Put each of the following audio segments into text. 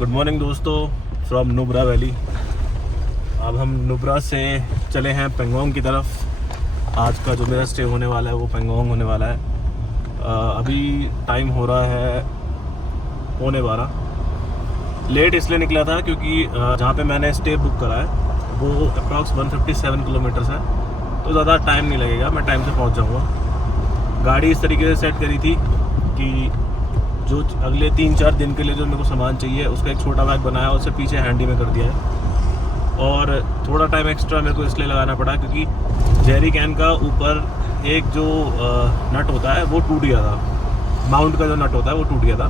Good morning दोस्तों from Nubra valley. अब हम नुब्रा से चले हैं पेंगोंग की तरफ। आज का जो मेरा स्टे होने वाला है वो पेंगोंग होने वाला है। अभी टाइम हो रहा है 11:15। लेट इसलिए निकला था क्योंकि जहाँ पे मैंने स्टे बुक करा है वो अप्रॉक्स 157 किलोमीटर्स है, तो ज़्यादा टाइम नहीं लगेगा, मैं टाइम से पहुँच जाऊँगा। गाड़ी इस तरीके से सेट करी थी कि जो अगले 3-4 दिन के लिए जो मेरे को सामान चाहिए उसका एक छोटा बैग बनाया, उससे पीछे हैंडी में कर दिया है। और थोड़ा टाइम एक्स्ट्रा मेरे को इसलिए लगाना पड़ा क्योंकि जेरी कैन का ऊपर एक जो नट होता है वो टूट गया था। माउंट का जो नट होता है वो टूट गया था,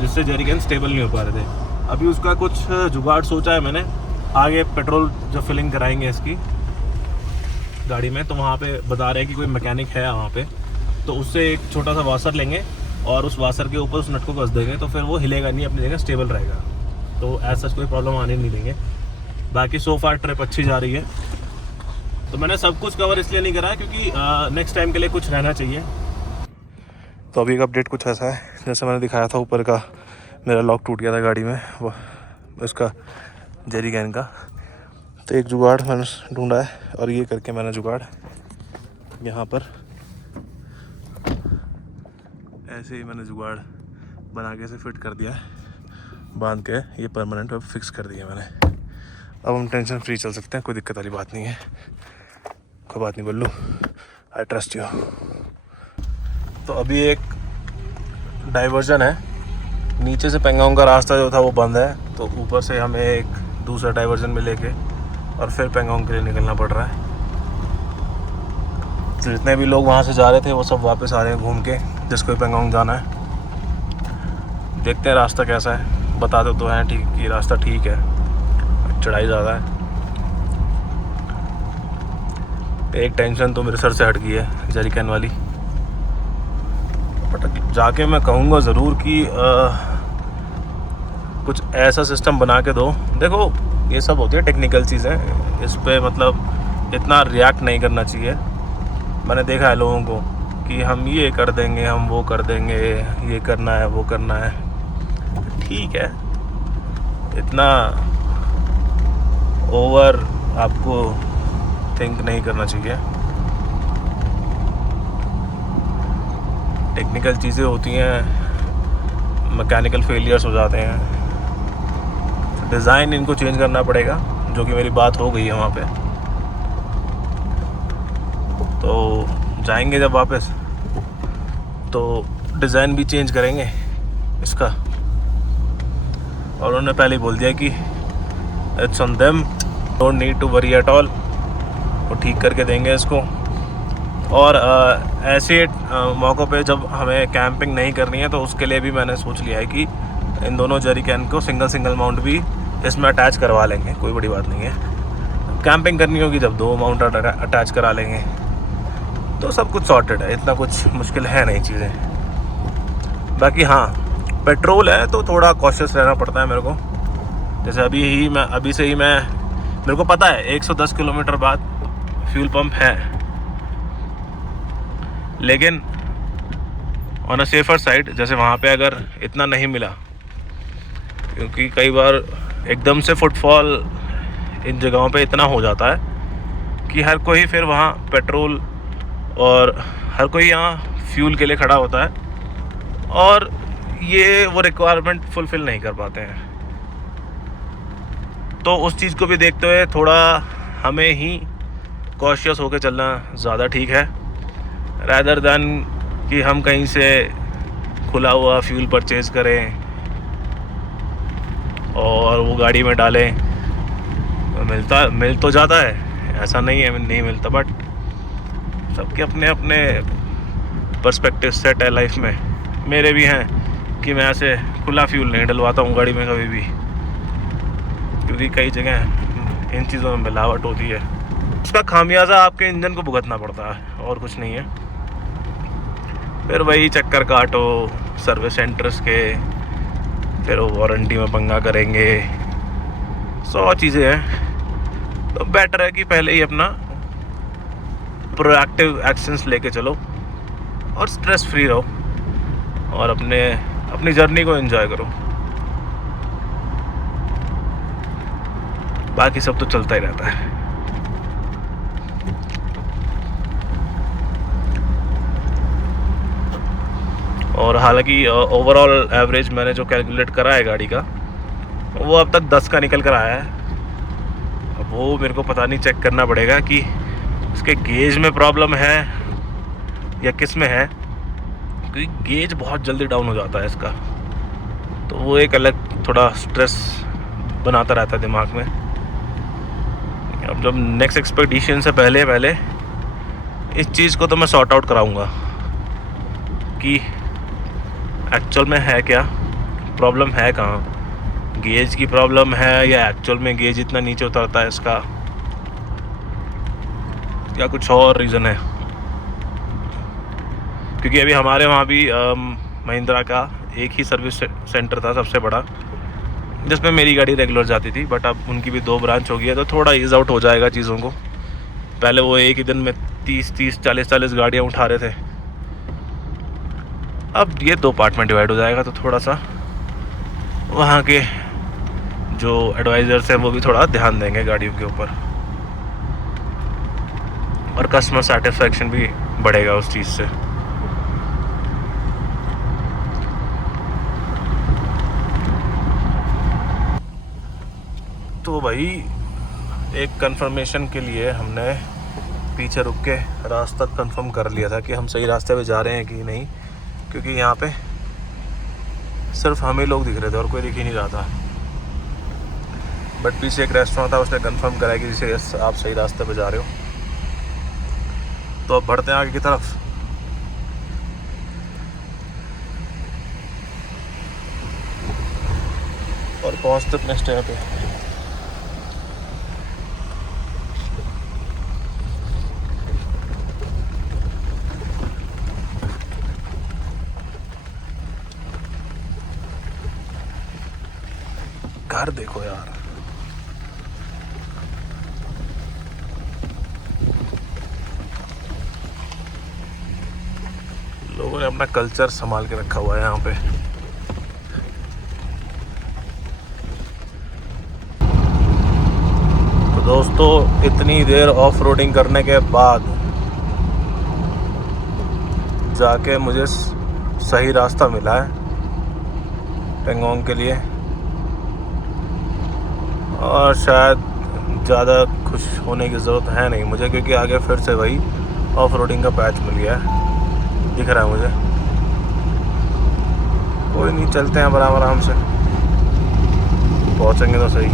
जिससे जेरी कैन स्टेबल नहीं हो पा रहे थे। अभी उसका कुछ जुगाड़ सोचा है मैंने। आगे पेट्रोल जब फिलिंग कराएंगे इसकी गाड़ी में, तो वहाँ पे बता रहे हैं कि कोई मैकेनिक है वहाँ पे, तो उससे एक छोटा सा वाशर लेंगे और उस वाशर के ऊपर उस नट को कस देंगे, तो फिर वो हिलेगा नहीं, अपनी जगह स्टेबल रहेगा। तो ऐसा कोई प्रॉब्लम आने नहीं देंगे। बाकी सो फार ट्रिप अच्छी जा रही है। तो मैंने सब कुछ कवर इसलिए नहीं करा क्योंकि नेक्स्ट टाइम के लिए कुछ रहना चाहिए। तो अभी का अपडेट कुछ ऐसा है, जैसे मैंने दिखाया था ऊपर का मेरा लॉक टूट गया था गाड़ी में, वो उसका जेरी कैन का। तो एक जुगाड़ मैंने ढूंढा है और ये करके मैंने जुगाड़ यहाँ पर ऐसे ही मैंने जुगाड़ बना के से फिट कर दिया है, बांध के ये परमानेंट अब फिक्स कर दिया मैंने। अब हम टेंशन फ्री चल सकते हैं, कोई दिक्कत वाली बात नहीं है। कोई बात नहीं बल्लू, आई ट्रस्ट यू। तो अभी एक डाइवर्जन है, नीचे से पेंगोंग का रास्ता जो था वो बंद है, तो ऊपर से हमें एक दूसरा डाइवर्जन में लेके और फिर पेंगोंग के लिए निकलना पड़ रहा है। तो जितने भी लोग वहाँ से जा रहे थे वो सब वापस आ रहे हैं घूम के, जिसको पेंगोंग जाना है। देखते हैं रास्ता कैसा है, बताते तो हैं ठीक कि रास्ता ठीक है, चढ़ाई ज़्यादा है। एक टेंशन तो मेरे सर से हट गई है जेरी कैन वाली। बट जाके मैं कहूँगा ज़रूर कि कुछ ऐसा सिस्टम बना के दो। देखो ये सब होती है टेक्निकल चीज़ें, इस पे मतलब इतना रिएक्ट नहीं करना चाहिए। मैंने देखा है लोगों को कि हम ये कर देंगे, हम वो कर देंगे, ये करना है वो करना है। ठीक है, इतना ओवर आपको थिंक नहीं करना चाहिए। टेक्निकल चीज़ें होती हैं, मैकेनिकल फेलियर्स हो जाते हैं। डिज़ाइन इनको चेंज करना पड़ेगा, जो कि मेरी बात हो गई है वहाँ पे। तो जाएंगे जब वापस तो डिज़ाइन भी चेंज करेंगे इसका। और उन्होंने पहले ही बोल दिया कि it's on them, don't need to worry at all, वो ठीक करके देंगे इसको। और ऐसे मौक़ों पे जब हमें कैंपिंग नहीं करनी है तो उसके लिए भी मैंने सोच लिया है कि इन दोनों जेरी कैन को सिंगल माउंट भी इसमें अटैच करवा लेंगे, कोई बड़ी बात नहीं है। कैंपिंग करनी होगी जब 2 माउंट अटैच करा लेंगे, तो सब कुछ सॉर्टेड है, इतना कुछ मुश्किल है नहीं चीज़ें। बाकी हाँ, पेट्रोल है तो थोड़ा कॉशियस रहना पड़ता है मेरे को। जैसे अभी से ही मेरे को पता है 110 किलोमीटर बाद फ्यूल पंप है, लेकिन ऑन अ सेफर साइड, जैसे वहाँ पे अगर इतना नहीं मिला, क्योंकि कई बार एकदम से फुटफॉल इन जगहों पे इतना हो जाता है कि हर कोई फिर वहाँ पेट्रोल और हर कोई यहाँ फ्यूल के लिए खड़ा होता है और ये वो रिक्वायरमेंट फुलफ़िल नहीं कर पाते हैं। तो उस चीज़ को भी देखते हुए थोड़ा हमें ही कॉशियस होकर चलना ज़्यादा ठीक है, रैदर दैन कि हम कहीं से खुला हुआ फ्यूल परचेज़ करें और वो गाड़ी में डालें। मिल तो जाता है, ऐसा नहीं है नहीं मिलता, बट सबके अपने अपने पर्सपेक्टिव सेट है लाइफ में। मेरे भी हैं कि मैं ऐसे खुला फ्यूल नहीं डलवाता हूँ गाड़ी में कभी भी, क्योंकि कई जगह इन चीज़ों में मिलावट होती है। उसका खामियाजा आपके इंजन को भुगतना पड़ता है और कुछ नहीं है। फिर वही चक्कर काटो सर्विस सेंटर्स के, फिर वो वारंटी में पंगा करेंगे, 100 चीज़ें हैं। तो बेटर है कि पहले ही अपना प्रोएक्टिव एक्शंस लेके चलो और स्ट्रेस फ्री रहो और अपनी जर्नी को एंजॉय करो। बाकी सब तो चलता ही रहता है। और हालांकि ओवरऑल एवरेज मैंने जो कैलकुलेट करा है गाड़ी का, वो अब तक 10 का निकल कर आया है। अब वो मेरे को पता नहीं, चेक करना पड़ेगा कि इसके गेज में प्रॉब्लम है या किस में है, क्योंकि गेज बहुत जल्दी डाउन हो जाता है इसका। तो वो एक अलग थोड़ा स्ट्रेस बनाता रहता है दिमाग में। अब जब नेक्स्ट एक्सपेडिशन से पहले पहले इस चीज़ को तो मैं सॉर्ट आउट कराऊंगा कि एक्चुअल में है क्या, प्रॉब्लम है कहाँ, गेज की प्रॉब्लम है या एक्चुअल में गेज इतना नीचे उतरता है इसका, या कुछ और रीज़न है। क्योंकि अभी हमारे वहाँ भी महिंद्रा का एक ही सर्विस सेंटर था सबसे बड़ा, जिसमें मेरी गाड़ी रेगुलर जाती थी, बट अब उनकी भी 2 ब्रांच हो गई है, तो थोड़ा ईज आउट हो जाएगा चीज़ों को। पहले वो एक ही दिन में 30-30, 40-40 गाड़ियाँ उठा रहे थे, अब ये 2 पार्ट में डिवाइड हो जाएगा, तो थोड़ा सा वहाँ के जो एडवाइज़र्स हैं वो भी थोड़ा ध्यान देंगे गाड़ियों के ऊपर, और कस्टमर सेटिस्फेक्शन भी बढ़ेगा उस चीज़ से। तो भाई एक कंफर्मेशन के लिए हमने पीछे रुक के रास्ता कंफर्म कर लिया था कि हम सही रास्ते पे जा रहे हैं कि नहीं, क्योंकि यहाँ पे सिर्फ हमें लोग दिख रहे थे और कोई दिख ही नहीं रहा था। बट पीछे एक रेस्टोरेंट था, उसने कंफर्म कराया कि जैसे आप सही रास्ते पे जा रहे हो। तो अब बढ़ते हैं आगे की तरफ। और पहुँचते अपने स्टे पे। घर देखो यार, लोगों ने अपना कल्चर संभाल के रखा हुआ है यहाँ पे। तो दोस्तों, इतनी देर ऑफ रोडिंग करने के बाद जाके मुझे सही रास्ता मिला है पेंगोंग के लिए, और शायद ज़्यादा खुश होने की ज़रूरत है नहीं मुझे, क्योंकि आगे फिर से वही ऑफ रोडिंग का पैच मिल गया है, दिख रहा है मुझे। कोई नहीं, चलते हैं आराम से, पहुंचेंगे तो सही।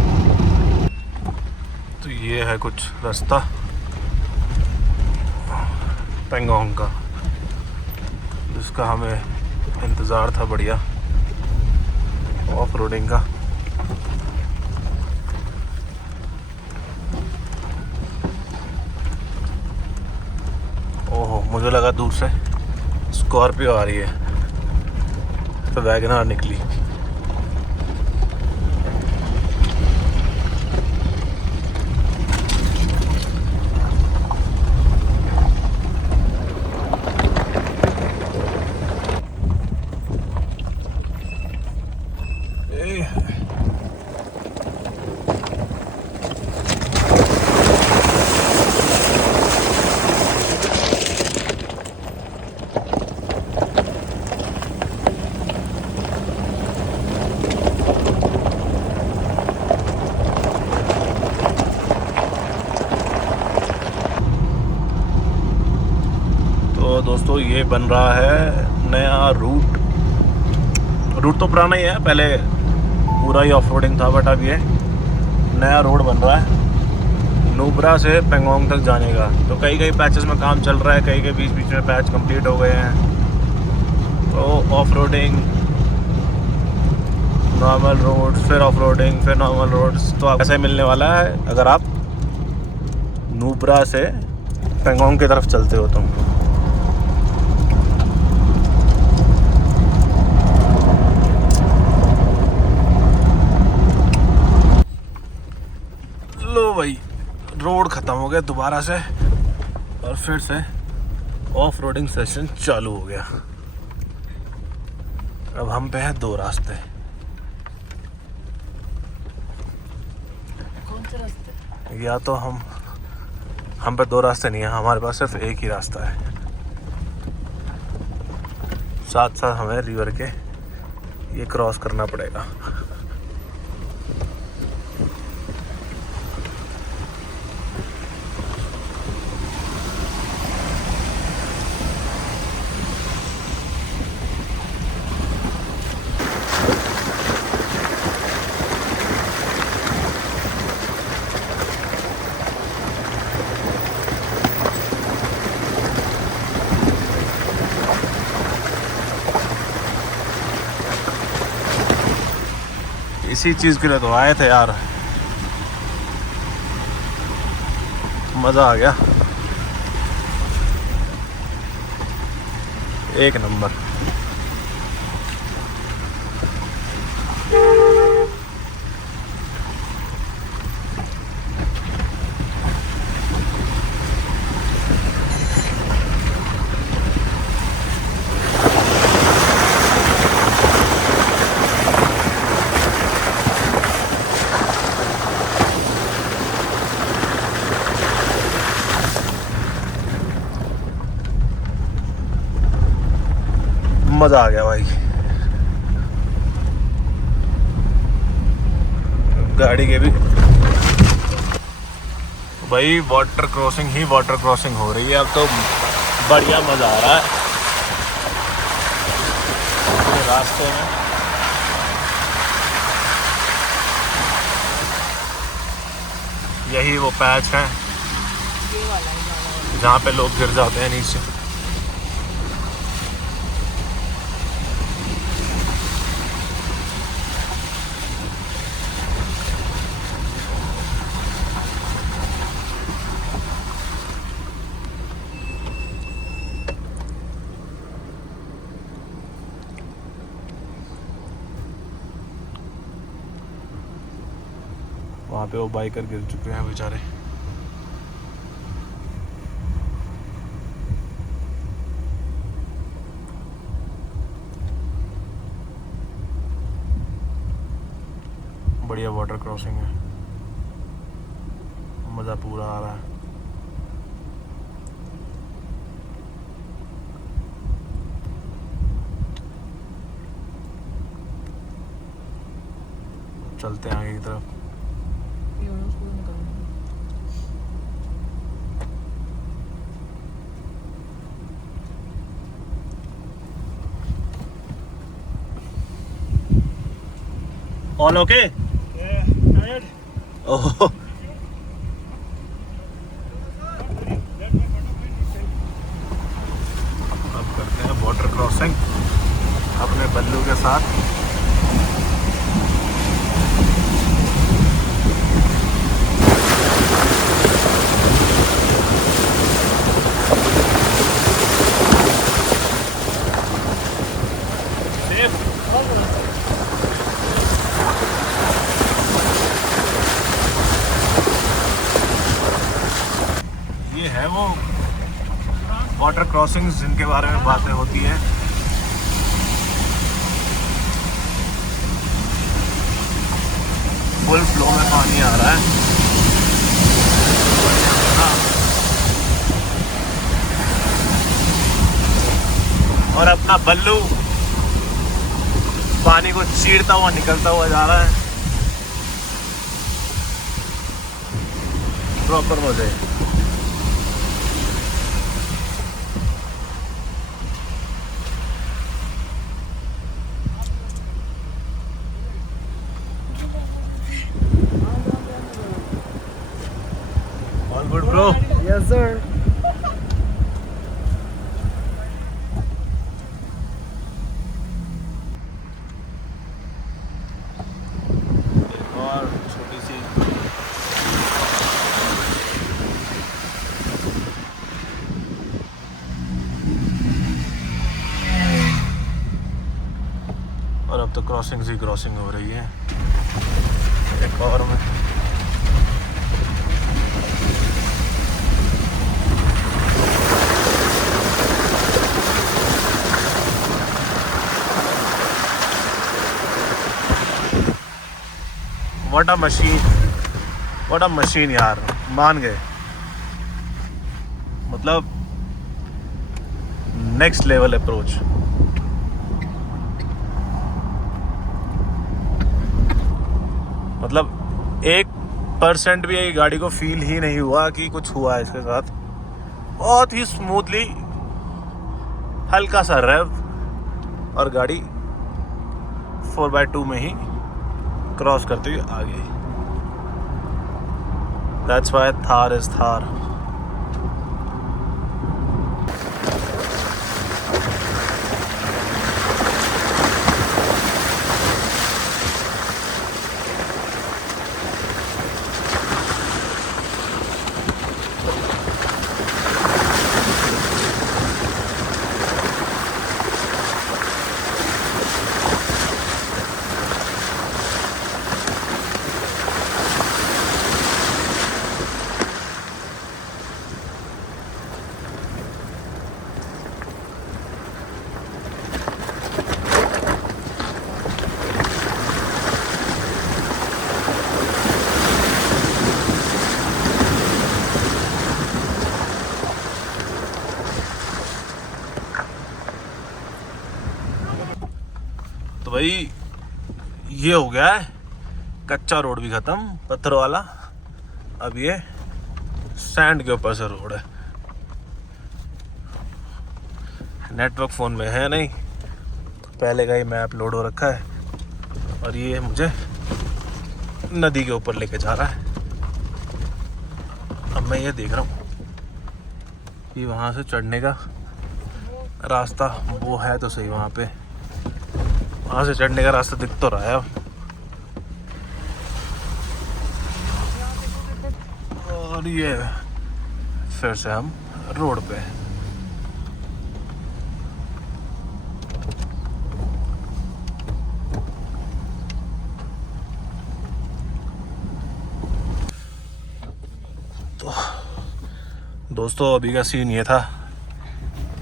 तो ये है कुछ रास्ता पेंगोंग का, जिसका हमें इंतज़ार था बढ़िया ऑफ रोडिंग का। ओहो, मुझे लगा दूर से स्कॉर्पियो आ रही है, तो वैगनआर निकली। दोस्तों, ये बन रहा है नया रूट तो पुराना ही है, पहले पूरा ही ऑफ रोडिंग था, बट अब ये नया रोड बन रहा है नुब्रा से पेंगोंग तक जाने का। तो कई पैचेस में काम चल रहा है, कई बीच में पैच कंप्लीट हो गए हैं। तो ऑफ रोडिंग, नॉर्मल रोड, फिर ऑफ रोडिंग, फिर नॉर्मल रोड्स, तो ऐसे मिलने वाला है अगर आप नुब्रा से पेंगोंग की तरफ चलते हो तो। लो भाई, रोड ख़त्म हो गया दोबारा से, और फिर से ऑफ रोडिंग सेशन चालू हो गया। अब हम पे है 2 रास्ते। या तो हम पे 2 रास्ते नहीं है, हमारे पास सिर्फ एक ही रास्ता है। साथ साथ हमें रिवर के ये क्रॉस करना पड़ेगा। इसी चीज़ के लिए तो आए थे यार, मज़ा आ गया, एक नंबर। मज़ा आ गया भाई, गाड़ी के भी भाई। वाटर क्रॉसिंग ही वाटर क्रॉसिंग हो रही है अब तो, बढ़िया मज़ा आ रहा है रास्ते में। यही वो पैच है जहाँ पे लोग गिर जाते हैं नीचे। वहाँ पे वो बाइकर गिर चुके हैं बेचारे। बढ़िया वाटर क्रॉसिंग है, मज़ा पूरा आ रहा है। चलते हैं आगे की तरफ। All okay? Yeah, tired. Oh. अब करते हैं वाटर क्रॉसिंग अपने बल्लू के साथ। ये है वो वाटर क्रॉसिंग्स जिनके बारे में बातें होती हैं। फुल फ्लो में पानी आ रहा है। और अपना बल्लू पानी को चीरता हुआ निकलता हुआ जा रहा है। प्रॉपर मजे। All good, bro? Yes, sir. एक और छोटी सी और अब तो क्रॉसिंग ही क्रॉसिंग हो रही है। एक और में What a machine. What a machine यार, मान गए। मतलब नेक्स्ट लेवल अप्रोच। मतलब 1% भी गाड़ी को फील ही नहीं हुआ कि कुछ हुआ है इसके साथ। बहुत ही स्मूथली, हल्का सा रेव और गाड़ी 4x2 में ही क्रॉस करते हुए आ गई। That's why Thar is Thar. तो भाई ये हो गया है, कच्चा रोड भी खत्म, पत्थर वाला। अब ये सैंड के ऊपर से रोड है। नेटवर्क फ़ोन में है नहीं, पहले का ही मैप लोड हो रखा है और ये मुझे नदी के ऊपर लेके जा रहा है। अब मैं ये देख रहा हूँ कि वहाँ से चढ़ने का रास्ता वो है तो सही, वहाँ पे वहाँ से चढ़ने का रास्ता दिख तो रहा है अब। और ये फिर से हम रोड पे। तो दोस्तों अभी का सीन ये था,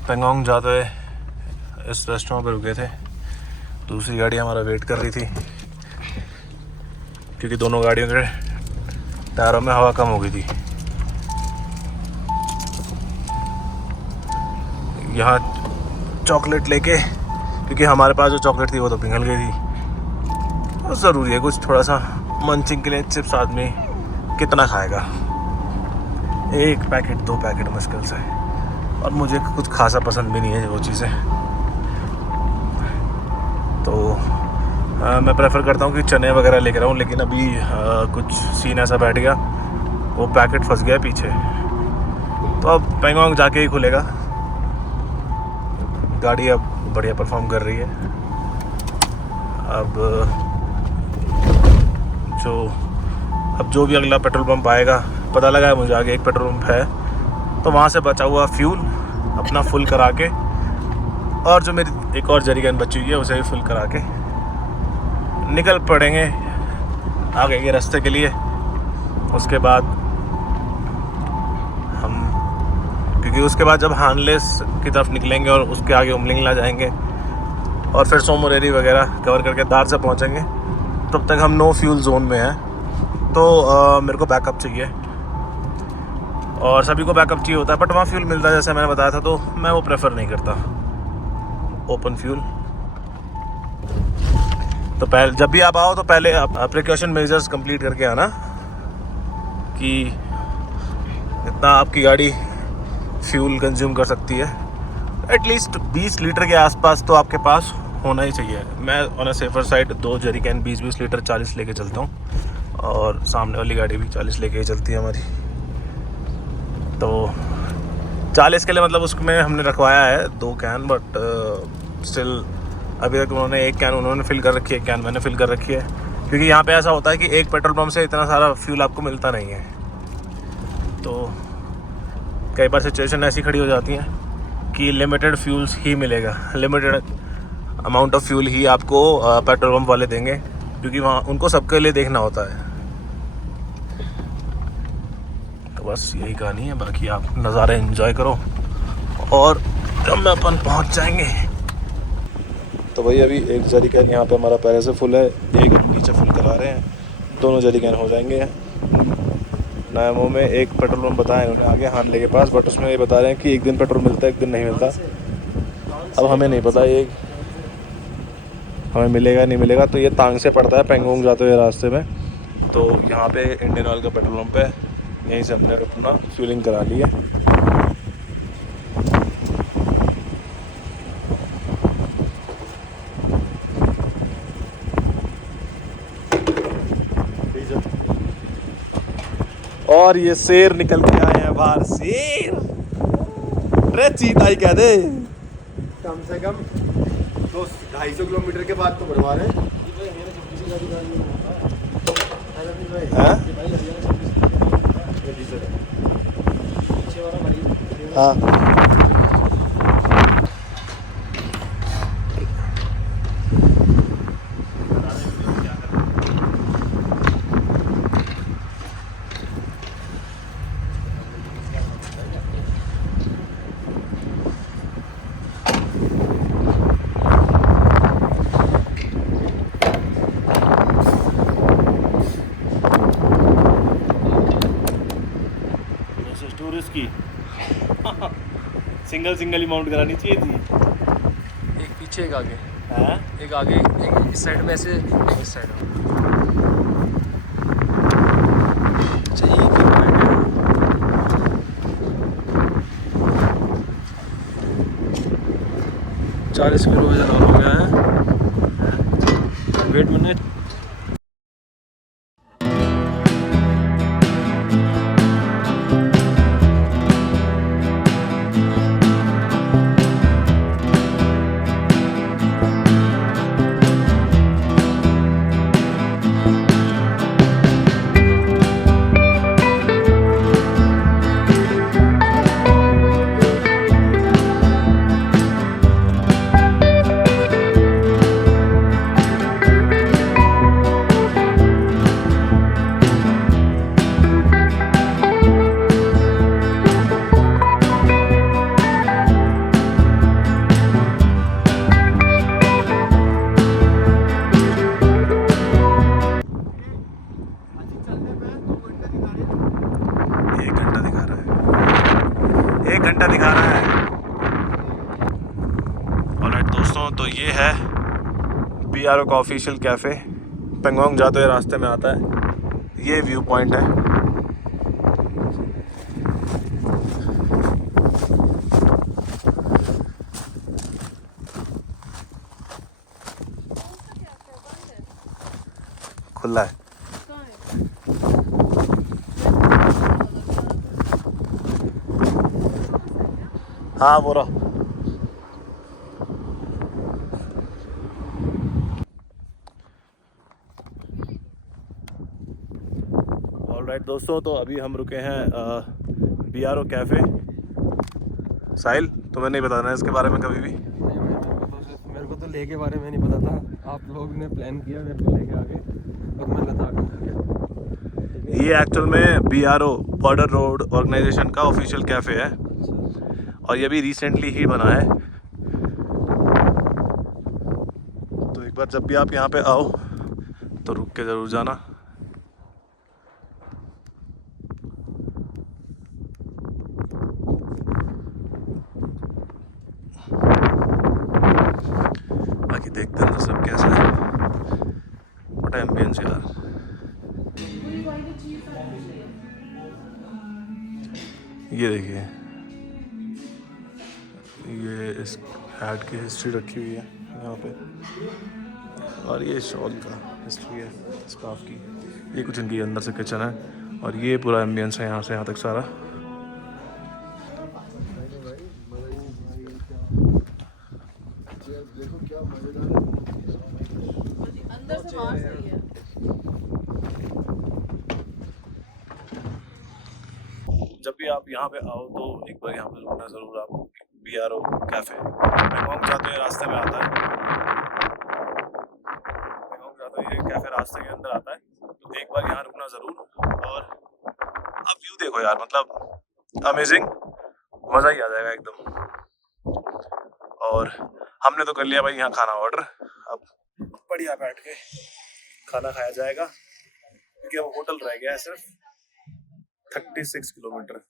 पेंगोंग जाते हुए इस रेस्टोरेंट पे रुके थे। दूसरी गाड़ी हमारा वेट कर रही थी क्योंकि दोनों गाड़ियों के टायरों में हवा कम हो गई थी। यहाँ चॉकलेट लेके, क्योंकि हमारे पास जो चॉकलेट थी वो तो पिघल गई थी। तो ज़रूरी है कुछ थोड़ा सा मंचिंग के लिए। चिप्स आदमी कितना खाएगा, 1 पैकेट 2 पैकेट मुश्किल से। और मुझे कुछ खासा पसंद भी नहीं है वो चीज़ें। तो मैं प्रेफर करता हूँ कि चने वगैरह लेकर आऊँ, लेकिन अभी कुछ सीन ऐसा बैठ गया, वो पैकेट फंस गया पीछे। तो अब पेंगोंग जाके ही खुलेगा। गाड़ी अब बढ़िया परफॉर्म कर रही है। अब जो भी अगला पेट्रोल पंप आएगा, पता लगा है मुझे आगे एक पेट्रोल पंप है, तो वहाँ से बचा हुआ फ्यूल अपना फुल करा के, और जो मेरी एक और जरीकन बची हुई है उसे भी फुल करा के निकल पड़ेंगे आगे के रास्ते के लिए। उसके बाद हम, क्योंकि उसके बाद जब हानलेस की तरफ निकलेंगे और उसके आगे उमलिंगला जाएंगे और फिर सोमोरेरी वगैरह कवर करके दार से पहुँचेंगे, तब तक हम नो फ्यूल जोन में हैं। तो मेरे को बैकअप चाहिए और सभी को बैकअप चाहिए होता है, बट वहाँ फ्यूल मिलता है जैसे मैंने बताया था, तो मैं वो प्रेफर नहीं करता ओपन फ्यूल। तो पहले जब भी आप आओ तो पहले आप प्रिकॉशन मेजर्स कंप्लीट करके आना कि इतना आपकी गाड़ी फ्यूल कंज्यूम कर सकती है। एटलीस्ट 20 लीटर के आसपास तो आपके पास होना ही चाहिए। मैं on a safer side 2 जरीकैन 20-20 litre 40 लेके चलता हूँ, और सामने वाली गाड़ी भी 40 लेके ही चलती है हमारी। तो 40 के लिए मतलब उसमें हमने रखवाया है 2 कैन, बट स्टिल अभी तक उन्होंने 1 कैन उन्होंने फिल कर रखी है, 1 कैन मैंने फिल कर रखी है। क्योंकि यहाँ पे ऐसा होता है कि एक पेट्रोल पंप से इतना सारा फ्यूल आपको मिलता नहीं है। तो कई बार सिचुएशन ऐसी खड़ी हो जाती है कि लिमिटेड फ्यूल्स ही मिलेगा, लिमिटेड अमाउंट ऑफ फ्यूल ही आपको पेट्रोल पंप वाले देंगे, क्योंकि वहाँ उनको सबके लिए देखना होता है। तो बस यही कहानी है, बाकी आप नज़ारे एंजॉय करो। और जब में अपन पहुँच जाएंगे तो भाई अभी एक जरीकैन यहाँ पे हमारा पहले से फुल है, एक नीचे फुल करा रहे हैं, दोनों जरीकैन हो जाएंगे। नायमो में एक पेट्रोल पंप बताया उन्होंने आगे हानले के पास, बट उसमें ये बता रहे हैं कि एक दिन पेट्रोल मिलता है, एक दिन नहीं मिलता। अब हमें नहीं पता ये हमें मिलेगा नहीं मिलेगा। तो ये तांग से पड़ता है पेंगोंग जाते हुए रास्ते में। तो यहाँ पे इंडियन ऑयल का पेट्रोल पंप है, यहीं से हमने अपना फ्यूलिंग करा ली है। और ये शेर निकल के आए हैं बाहर। शेर अरे चीता ही कह दे। कम से कम 200-250 किलोमीटर के बाद तो बढ़वा रहे हैं। हाँ टूरिस्ट की सिंगल ही माउंट करानी चाहिए थी। एक पीछे एक आगे, हाँ एक आगे, एक इस साइड में ऐसे, एक इस साइड में। अच्छा एक ही पॉइंट है। 40 किलो वजन और हो गया है। वेट मैंने दिखा रहा है। ऑलराइट दोस्तों, तो ये है BRO का ऑफिशियल कैफ़े, पेंगोंग जाते हुए रास्ते में आता है। ये व्यू पॉइंट है। खुला है। हाँ वो रहा। ऑलराइट दोस्तों, तो अभी हम रुके हैं BRO कैफ़े। साहिल, तुम्हें नहीं बताना है इसके बारे में कभी भी? मेरे को तो लेह के बारे में नहीं पता था। आप लोग ने प्लान किया, मेरे को लेके आगे और मैं लद्दाख में आ गया। ये एक्चुअल में BRO बॉर्डर रोड ऑर्गेनाइजेशन का ऑफिशियल कैफ़े है और ये भी रिसेंटली ही बना है। तो एक बार जब भी आप यहाँ पे आओ तो रुक के ज़रूर जाना। बाकी देखते हैं सब कैसा है। व्हाट एम्बियंस यार। ये देखिए, ये इस हैट की हिस्ट्री रखी हुई है यहाँ पे, और ये शॉल का हिस्ट्री है स्कार्फ की। ये कुछ इनकी अंदर से किचन है और ये पूरा एम्बियंस है यहाँ से यहाँ तक सारा। अंदर से बाहर सही है। जब भी आप यहाँ पे आओ तो एक बार यहाँ पे रुकना ज़रूर आपको। BRO कैफ़े पेंगोंग जाते हुए रास्ते में आता है। पेंगोंग जाते हुए ये कैफ़े रास्ते के अंदर आता है, तो एक बार यहाँ रुकना ज़रूर। और अब व्यू देखो यार, मतलब अमेजिंग, मज़ा ही आ जाएगा एकदम। और हमने तो कर लिया भाई यहाँ खाना ऑर्डर। अब बढ़िया बैठ के खाना खाया जाएगा क्योंकि अब होटल रह गया है सिर्फ। 36 किलोमीटर।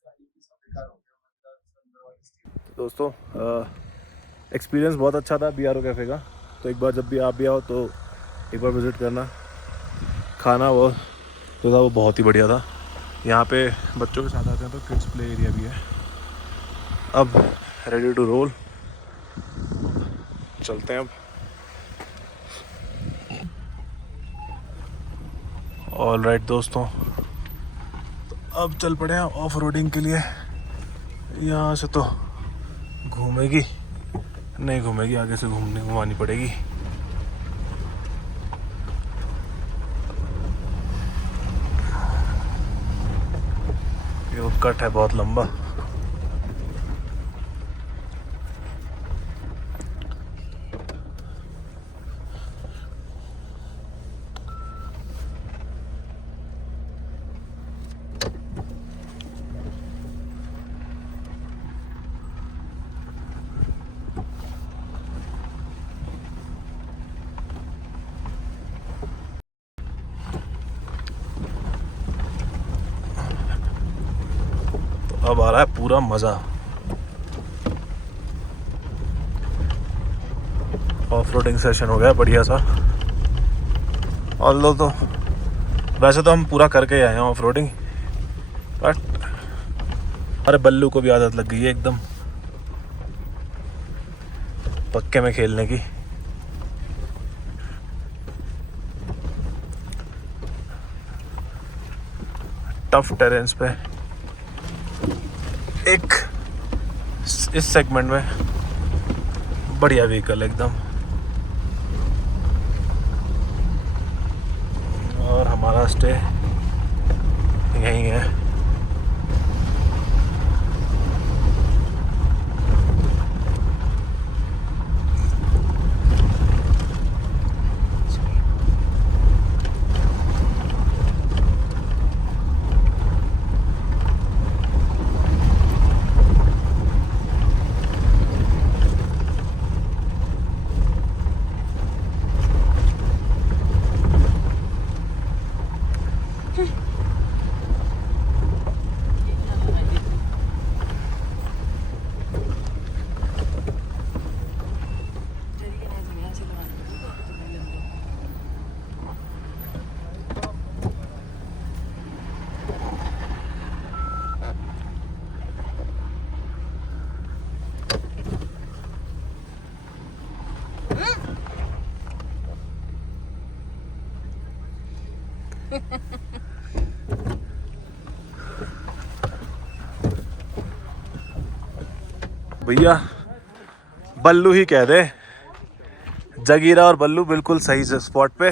दोस्तों एक्सपीरियंस बहुत अच्छा था BRO कैफ़े का, तो एक बार जब भी आप भी आओ तो एक बार विज़िट करना। खाना वो जो था वो बहुत ही बढ़िया था। यहाँ पे बच्चों के साथ आते हैं तो किड्स प्ले एरिया भी है। अब रेडी टू रोल, चलते हैं अब। ऑल राइट दोस्तों, तो अब चल पड़े हैं ऑफ रोडिंग के लिए। यहाँ से तो घूमेगी नहीं घूमेगी, आगे से घुमानी पड़ेगी। ये कट है बहुत लंबा। अब आ रहा है पूरा मज़ा। ऑफ रोडिंग सेशन हो गया बढ़िया सा। ऑल्दो तो वैसे तो हम पूरा करके ही आए हैं ऑफ रोडिंग, बट अरे बल्लू को भी आदत लग गई है एकदम पक्के में खेलने की। टफ टेरेंस पे एक इस सेगमेंट में बढ़िया व्हीकल एकदम। और हमारा स्टे यहीं है। भैया बल्लू ही कह दे, जगीरा और बल्लू बिल्कुल सही से स्पॉट पे।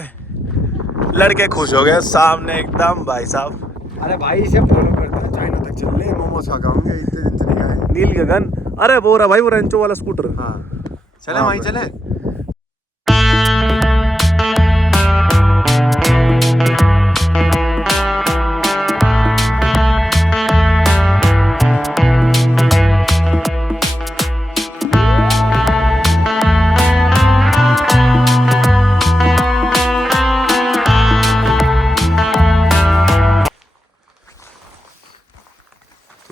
लड़के खुश हो गए सामने एकदम भाई साहब। अरे भाई इसे फॉलो करते हैं, चाइना तक चल ले, मोमोज खा खाऊंगे, इतने दिन से नहीं खाए। नील गगन, अरे वो रहा भाई वो रेंचो वाला स्कूटर। हाँ चले वहीं चले।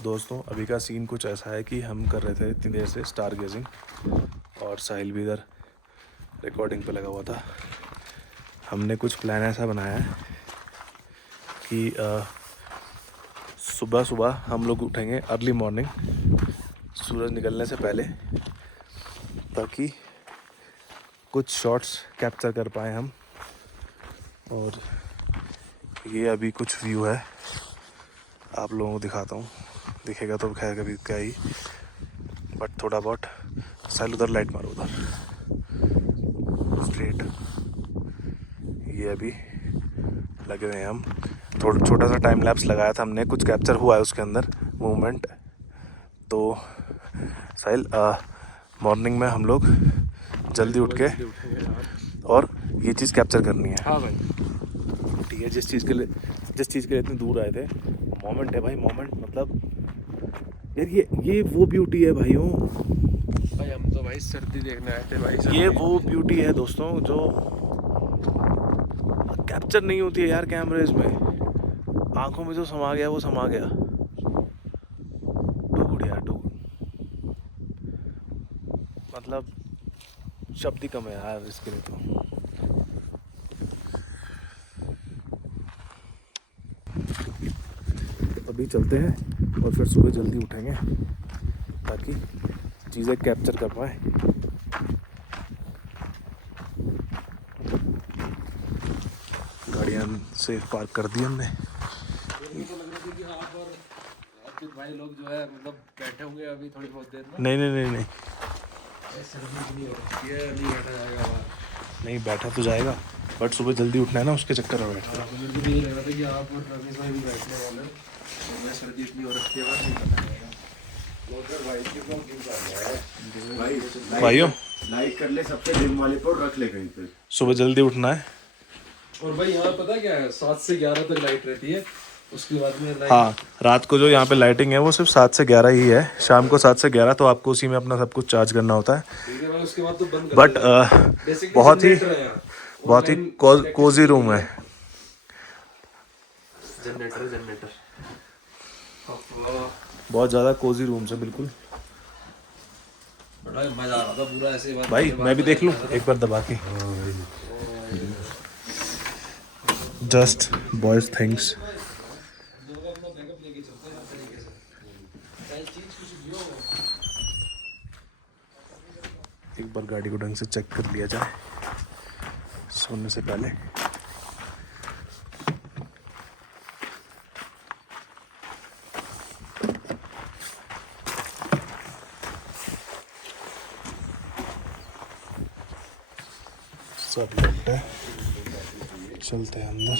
दोस्तों अभी का सीन कुछ ऐसा है कि हम कर रहे थे इतनी देर से स्टार गेजिंग, और साहिल भी इधर रिकॉर्डिंग पे लगा हुआ था। हमने कुछ प्लान ऐसा बनाया है कि सुबह सुबह हम लोग उठेंगे अर्ली मॉर्निंग, सूरज निकलने से पहले, ताकि कुछ शॉट्स कैप्चर कर पाएँ हम। और ये अभी कुछ व्यू है, आप लोगों को दिखाता हूँ। दिखेगा तो खैर कभी क्या ही, बट थोड़ा बहुत। साइल उधर लाइट मारो, उधर स्ट्रेट। ये अभी लगे हुए हैं हम। थोड़ा छोटा सा टाइम लैप्स लगाया था हमने, कुछ कैप्चर हुआ है उसके अंदर मूवमेंट। तो साहिल मॉर्निंग में हम लोग जल्दी उठ के और ये चीज़ कैप्चर करनी है। हाँ भाई ठीक है। जिस चीज़ के लिए इतनी दूर आए थे, मोमेंट है भाई। मोमेंट मतलब यार ये वो ब्यूटी है भाइयों। भाई हम तो भाई सर्दी देखने आए थे भाई। ये वो ब्यूटी है दोस्तों जो कैप्चर नहीं होती है यार कैमरेज में। आंखों में जो समा गया वो समा गया। मतलब शब्द ही कम है यार इसके लिए तो। अभी चलते हैं और फिर सुबह जल्दी उठेंगे ताकि चीज़ें कैप्चर कर पाए। गाड़ियाँ सेफ पार्क कर दी हमने। आपके भाई लोग जो है मतलब बैठे होंगे अभी थोड़ी बहुत देर में। नहीं नहीं नहीं नहीं नहीं बैठा जाएगा बाहर। नहीं बैठा तो जाएगा बट सुबह जल्दी उठना है ना, उसके चक्कर में बैठ हाँ, तो मेरे को भी यही लग रहा था कि आप और रमेश भाई भी बैठने वाले हो। तो मैं सर्दी इतनी हो रखी है बस नहीं पता चलेगा। भाइयों लाइक कर ले सबसे जिम वाले पर रख ले कहीं पे। सुबह जल्दी उठना है। और भाई यहाँ पता क्या है 7 से 11 तक लाइट रहती है, उसके बाद में लाइट। हाँ, रात को जो यहाँ पे लाइटिंग है वो सिर्फ 7 से 11 ही है। शाम को 7 से 11 तो आपको उसी में अपना सब कुछ चार्ज करना होता है। ठीक है भाई, उसके बाद तो बंद कर बट देगा। Basically बहुत ही जनरेटर है यहाँ। बहुत ही Online कोजी रूम है। जनरेटर बहुत ज़्यादा कोजी रूम है बिल्कुल। बड़ा मजा आ रहा था पूरा ऐसे बात भाई मैं भी देख लूँ एक बार दबा के। Just boys things. एक बार गाड़ी को ढंग से चेक कर लिया जाए सोने से पहले। सब लोग है, चलते हैं अंदर।